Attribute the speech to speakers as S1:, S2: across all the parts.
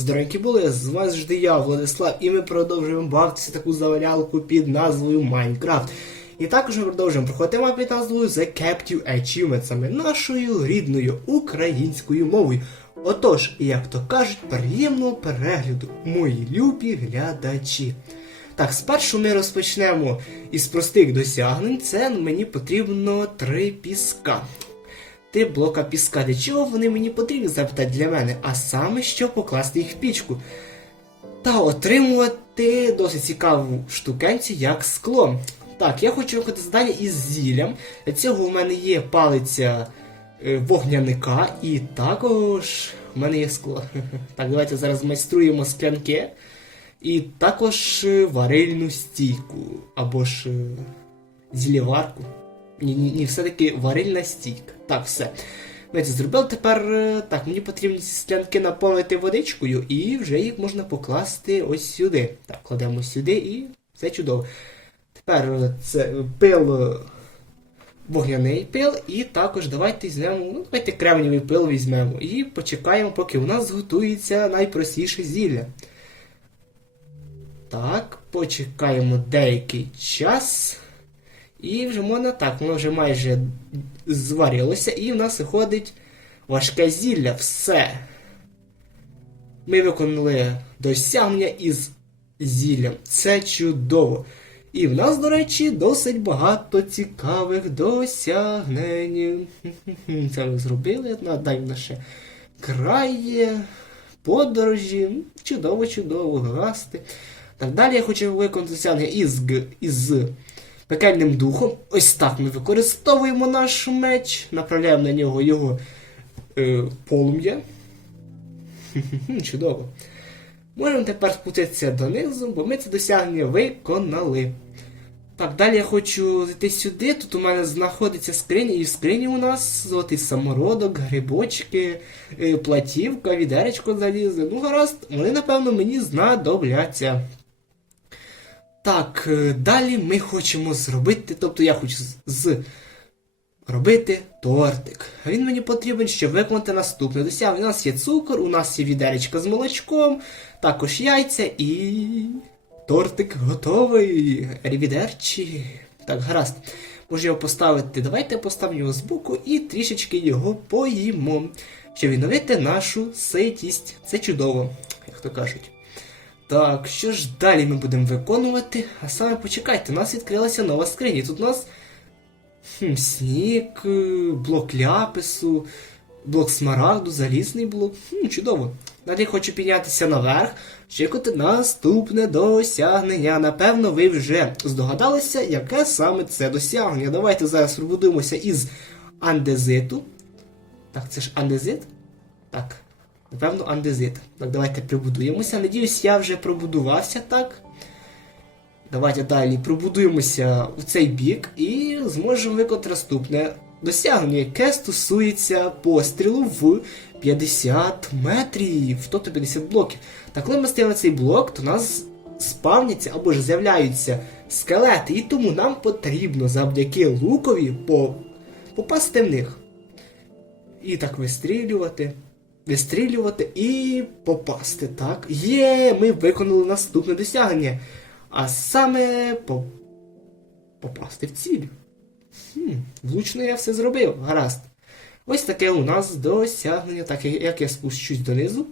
S1: Здоровенькі були, з вас завжди я, Владислав, і ми продовжуємо бавитися таку завалялку під назвою Майнкрафт. І також ми продовжуємо проходити мапу під назвою The Captive Achievements, нашою рідною українською мовою. Отож, як то кажуть, приємного перегляду, мої любі глядачі. Так, спершу ми розпочнемо із простих досягнень. Це мені потрібно три піска. Три блока піска. Для чого вони мені потрібні, запитати для мене, а саме щоб покласти їх в пічку. Та отримувати досить цікаву штукенцю, як скло. Так, я хочу виконати завдання із зіллям. Для цього в мене є палиця е, вогняника, і також в мене є скло. Так, давайте зараз майструємо склянки. І також е, варильну стійку. Або ж е, зіліварку. Ні, ні, ні, все-таки варильна стійка. Так, все. Ми це зробили. Тепер е, так, мені потрібно ці склянки наповнити водичкою, і вже їх можна покласти ось сюди. Так, кладемо сюди і все чудово. Тепер е, це е, пил. Вогняний пил, і також давайте візьмемо, ну давайте кремнівий пил візьмемо і почекаємо, поки у нас готується найпростіше зілля. Так, почекаємо деякий час. І вже можна так, воно вже майже зварилося, і в нас виходить важке зілля. Все. Ми виконали досягнення із зіллям. Це чудово. І в нас, до речі, досить багато цікавих досягнень. Це ми зробили. Надай на ще край, подорожі. Чудово, чудово, гасти. Так далі я хочу виконати досягнення із, із пекельним духом. Ось так ми використовуємо наш меч, направляємо на нього його е, полум'я. Чудово. Можемо тепер спуститися донизу, бо ми це досягнення виконали. Так, далі я хочу зайти сюди. Тут у мене знаходиться скриня, і в скрині у нас золотий самородок, грибочки, е, платівка, відеречко залізе. Ну, гаразд, вони, напевно, мені знадобляться. Так, е, далі ми хочемо зробити, тобто я хочу робити тортик. Він мені потрібен, щоб виконати наступне досягнення. У нас є цукор, у нас є відеречка з молочком, також яйця і. Тортик готовий. Рівідерчі. Так, гаразд. Можу його поставити. Давайте поставимо його збоку і трішечки його поїмо. Щоб відновити нашу ситість. Це чудово, як то кажуть. Так, що ж далі ми будемо виконувати? А саме почекайте, у нас відкрилася нова скриня. Тут у нас хм, сніг, е, блок ляпису, блок смарагду, залізний блок. Хм, чудово. Далі хочу піднятися наверх, чекати наступне досягнення. Напевно, ви вже здогадалися, яке саме це досягнення. Давайте зараз пробудуємося із андезиту. Так, це ж андезит? Так. Напевно, андезит. Так, давайте прибудуємося. Надіюсь, я вже пробудувався так. Давайте далі пробудуємося в цей бік і зможемо виконати наступне досягнення, яке стосується пострілу в 50 метрів, тобто 50 блоків. Так, коли ми стаємо на цей блок, то у нас спавняться або ж з'являються скелети, і тому нам потрібно завдяки лукові по... попасти в них. І так вистрілювати, вистрілювати і попасти. Так. Є, ми виконали наступне досягнення. А саме по... попасти в ціль. Хм, влучно я все зробив, гаразд. Ось таке у нас досягнення, так як я спущусь донизу.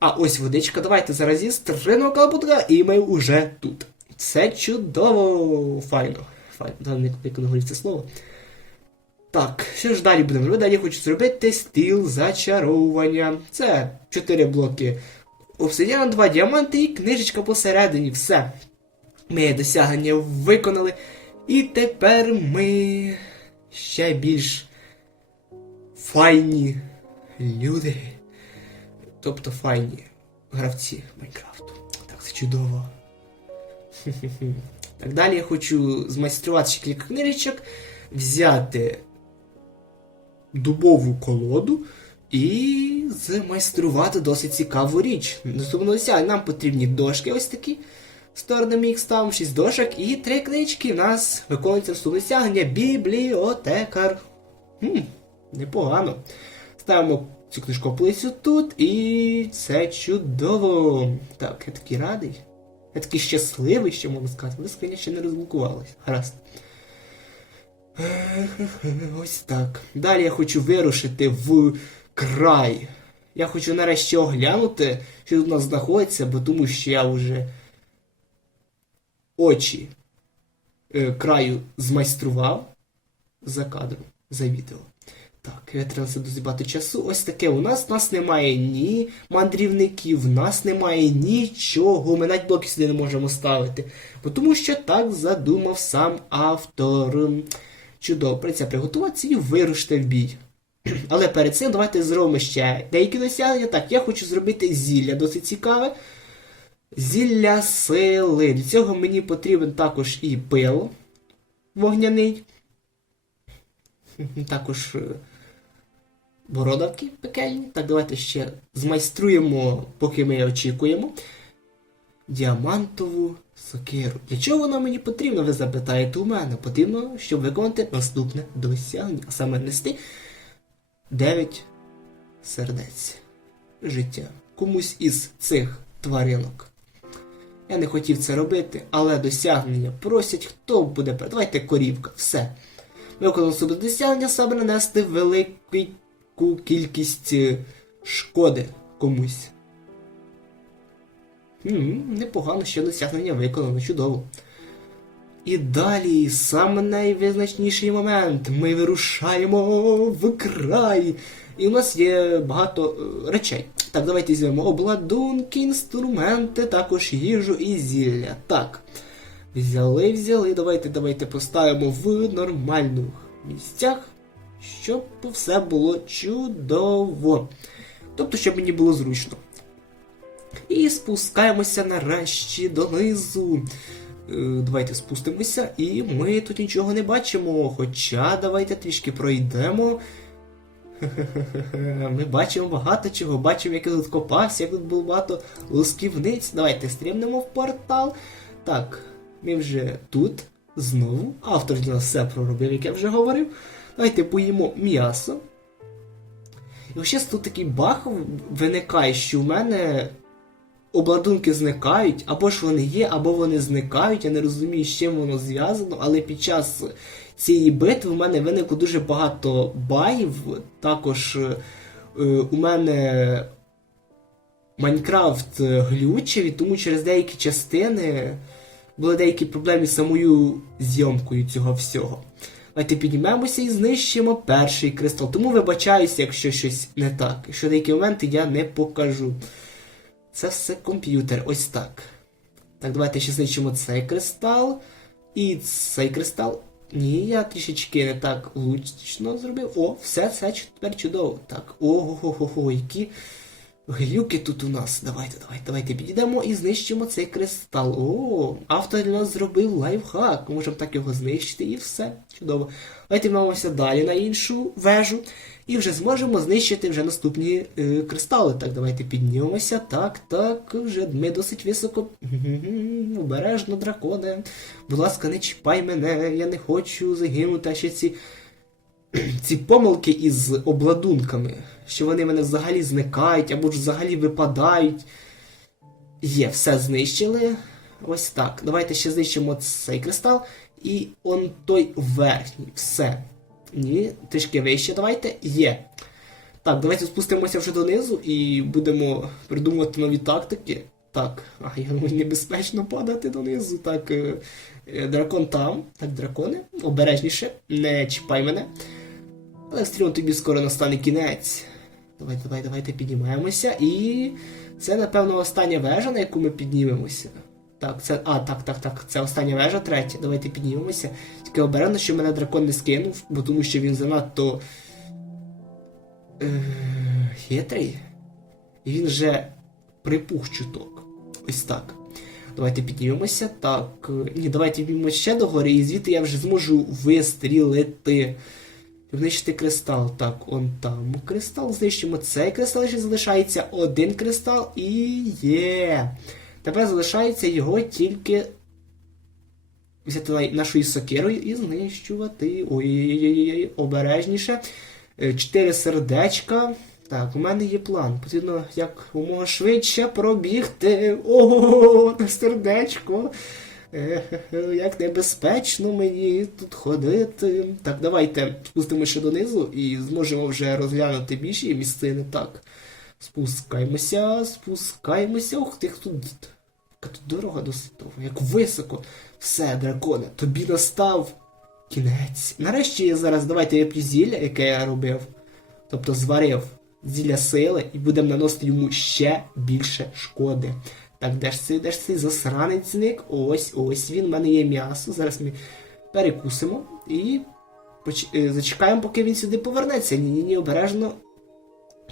S1: А ось водичка, давайте зараз зі стринок капутка, і ми вже тут. Це чудово, файно. Файно, да, не виконую це слово. Так, що ж далі будемо робити? Далі я хочу зробити стіл зачаровування. Це 4 блоки обсидіану, 2 діаманти і книжечка посередині. Все. Ми досягнення виконали. І тепер ми ще більш файні люди. Тобто файні гравці Майнкрафту. Так, це чудово. Так далі я хочу змайструвати ще кілька книжечок, взяти дубову колоду і змайструвати досить цікаву річ. Досягнення нам потрібні дошки ось такі. Сторони ми їх ставимо 6 дошок і 3 книжки. У нас виконується наступне досягнення бібліотекар. Хм, непогано. Ставимо цю книжкополицю тут, і це чудово. Так, я такий радий. Я такий щасливий, що можу сказати. Але скриня ще не розблокувалась. Гаразд. Ось так. Далі я хочу вирушити в край. Я хочу нарешті оглянути, що тут у нас знаходиться, бо тому що я вже очі е, краю змайстрував за кадром, за відео. Так, я треба це дуже багато часу. Ось таке у нас. У нас немає ні мандрівників, у нас немає нічого. Ми навіть блоки сюди не можемо ставити. Бо тому що так задумав сам автор. Чудово, прийдеться приготуватися і вирушити в бій. Але перед цим давайте зробимо ще деякі досягнення. Так, я хочу зробити зілля досить цікаве. Зілля сили. Для цього мені потрібен також і пил вогняний. Також е, бородавки пекельні. Так, давайте ще змайструємо, поки ми очікуємо. Діамантову сокиру. Для чого вона мені потрібна, ви запитаєте у мене? Потрібно, щоб виконати наступне досягнення, а саме нести 9 сердець життя комусь із цих тваринок. Я не хотів це робити, але досягнення просять, хто буде. Давайте корівка, все. Виконав собі досягнення саме нанести велику кількість е, шкоди комусь. М, непогано, що досягнення виконано, чудово. І далі, саме найвизначніший момент. Ми вирушаємо в край. І у нас є багато е, речей. Так, давайте візьмемо обладунки, інструменти, також їжу і зілля. Так. Взяли, взяли. Давайте, давайте поставимо в нормальних місцях, щоб все було чудово. Тобто, щоб мені було зручно. І спускаємося нарешті донизу. Е, Давайте спустимося, і ми тут нічого не бачимо. Хоча давайте трішки пройдемо. Ми бачимо багато чого, бачимо, як я тут копався, як тут було багато лусківниць. Давайте стрімнемо в портал. Так, ми вже тут знову. Автор для нас все проробив, як я вже говорив. Давайте поїмо м'ясо. І ось тут такий баг виникає, що в мене обладунки зникають, або ж вони є, або вони зникають. Я не розумію, з чим воно зв'язано, але під час цієї битви в мене виникло дуже багато багів. Також е, у мене Майнкрафт глючив, і тому через деякі частини були деякі проблеми з самою зйомкою цього всього. Давайте піднімемося і знищимо перший кристал. Тому вибачаюся, якщо щось не так. Якщо деякі моменти я не покажу. Це все комп'ютер, ось так. Так, давайте ще знищимо цей кристал. І цей кристал. Ні, я трішечки не так влучно зробив. О, все, все тепер чудово. Так, ого-го-го, які глюки тут у нас. Давайте, давайте, давайте підійдемо і знищимо цей кристал. О, автор для нас зробив лайфхак. Можемо так його знищити і все. Чудово. Давайте мовимося далі на іншу вежу. І вже зможемо знищити вже наступні е, кристали. Так, давайте піднімемося. Так, так, вже ми досить високо. Обережно, драконе. Будь ласка, не чіпай мене, я не хочу загинути. А ще ці, ці помилки із обладунками, що вони мене взагалі зникають або ж взагалі випадають. Є, все знищили. Ось так. Давайте ще знищимо цей кристал. І он той верхній. Все. Ні, трішки вище давайте. Є. Так, давайте спустимося вже донизу і будемо придумувати нові тактики. Так, а я думаю, небезпечно падати донизу. Так, е, е, дракон там. Так, дракони, обережніше, не чіпай мене. Але стрім тобі скоро настане кінець. Давайте, давай, давайте піднімаємося. І це, напевно, остання вежа, на яку ми піднімемося. Так, це. А, так, так, так. Це остання вежа, третя. Давайте піднімемося. Тільки обережно, що мене дракон не скинув, бо тому що він занадто. Е, хитрий. І він вже припух чуток. Ось так. Давайте піднімемося. Так. е, Ні, давайте піднімемося ще догори, і звідти я вже зможу вистрілити. Знищити кристал. Так, он там кристал. Знищимо цей кристал, ще залишається один кристал і є. Тепер залишається його тільки взяти нашою сокирою і знищувати. Ой-ой-ой, обережніше. Е, Чотири сердечка. Так, у мене є план. Потрібно якомога швидше пробігти. Ого, на сердечко. Е-хе-хе, Як небезпечно мені тут ходити. Так, давайте спустимося донизу і зможемо вже розглянути більші місцини. Так. Спускаємося, спускаємося. Ух ти, тут. Яка тут дорога досить довга, як високо. Все, драконе, тобі настав кінець. Нарешті я зараз давайте я п'ю зілля, яке я робив. Тобто зварив зілля сили і будемо наносити йому ще більше шкоди. Так, де ж цей, де ж цей засранець зник? Ось, ось він, в мене є м'ясо. Зараз ми перекусимо і поч... е, зачекаємо, поки він сюди повернеться. Ні-ні, ні, обережно.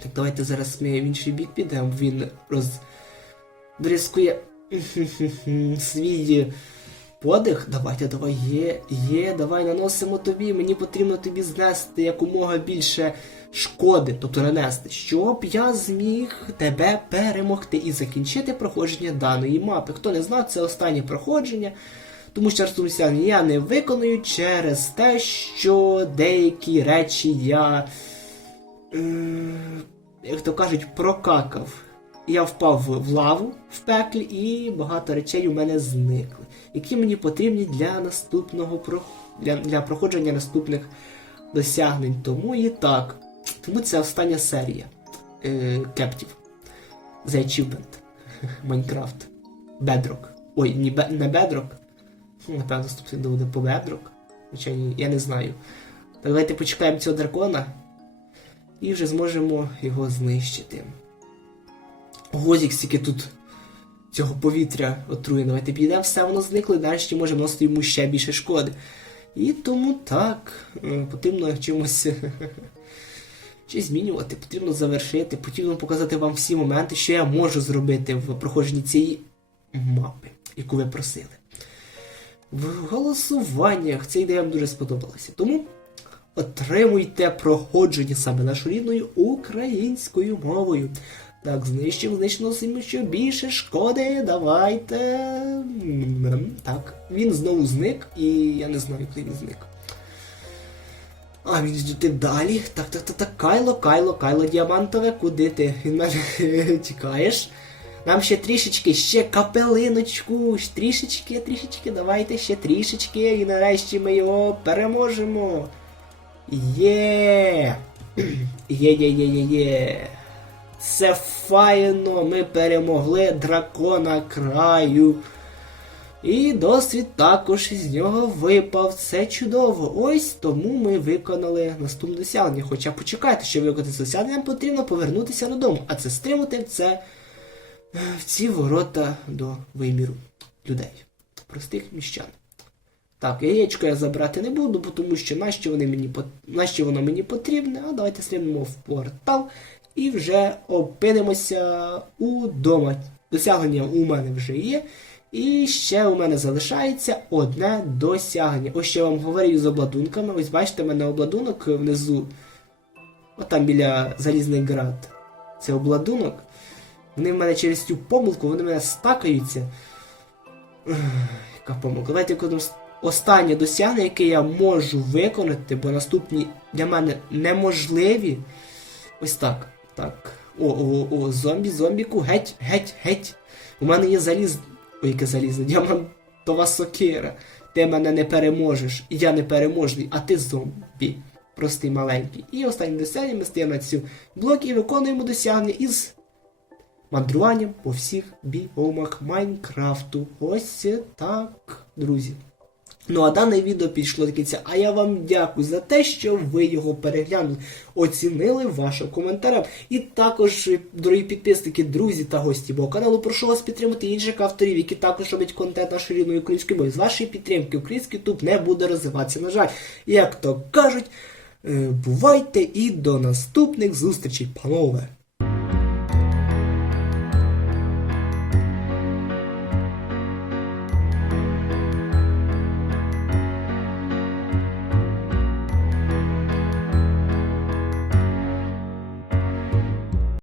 S1: Так, давайте зараз ми в інший бік підемо. Він роздрискує свій подих. Давайте, давай, є, є, давай наносимо тобі. Мені потрібно тобі знести якомога більше шкоди, тобто нанести, щоб я зміг тебе перемогти і закінчити проходження даної мапи. Хто не знав, це останнє проходження. Тому що Арсурсян я не виконую через те, що деякі речі я, як то кажуть, прокакав. Я впав в лаву в пеклі, і багато речей у мене зникли, які мені потрібні для наступного для, для проходження наступних досягнень. Тому і так. Тому це остання серія е, кептів. The Achievement. Майнкрафт. Bedrock. Ой, ні, не Bedrock. Ну, Напевно, наступний буде по. Хоча ні, я не знаю. Так давайте почекаємо цього дракона і вже зможемо його знищити. Гозік, скільки тут цього повітря отрує. Давайте підемо, все воно зникло, і нарешті можемо носити йому ще більше шкоди. І тому так, е, потрібно чимось щось змінювати, потрібно завершити, потрібно показати вам всі моменти, що я можу зробити в проходженні цієї мапи, яку ви просили. В голосуваннях ця ідея вам дуже сподобалася. Тому отримуйте проходження саме нашою рідною українською мовою. Так, знищив, знищено сильно що більше шкоди, давайте. Так, він знову зник, і я не знаю, коли він зник. А, він йде далі. Так, так, так, так, Кайло, Кайло, Кайло діамантове, куди ти? Від мене тікаєш. Нам ще трішечки, ще капелиночку, трішечки, трішечки, давайте ще трішечки, і нарешті ми його переможемо. Є! Є, є, є, є. Це файно, ми перемогли дракона краю. І досвід також із нього випав. Це чудово. Ось тому ми виконали наступне досягнення. Хоча почекайте, щоб виконати це досягнення, потрібно повернутися додому. А це стримати це в ці ворота до виміру людей. Простих міщан. Так, яєчко я забрати не буду, бо тому що нащо, вони мені, нащо воно мені потрібне, а давайте стрімемо в портал і вже опинимося удома. Досягнення у мене вже є. І ще у мене залишається одне досягнення. Ось ще я вам говорю з обладунками. Ось бачите, в мене обладунок внизу. Отам біля Залізний град. Це обладунок. Вони в мене через цю помилку, вони в мене стакаються. Яка помилка? Давайте якось останнє досягнення, яке я можу виконати, бо наступні для мене неможливі. Ось так. Так. О, о, о, зомбі, зомбіку, геть, геть, геть. У мене є заліз. Ой, яке залізне, діамантова сокира. Ти мене не переможеш. Я не переможний, а ти зомбі. Простий маленький. І останнє досягнення ми стаємо на цю блок і виконуємо досягнення із мандруванням по всіх біомах Майнкрафту. Ось так, друзі. Ну а дане відео підійшло до кінця. А я вам дякую за те, що ви його переглянули, оцінили вашим коментарем. І також, дорогі підписники, друзі та гості мого каналу, прошу вас підтримати інших авторів, які також роблять контент нашої рідної української мови. З вашої підтримки український YouTube не буде розвиватися. На жаль, як то кажуть, е, бувайте і до наступних зустрічей, панове!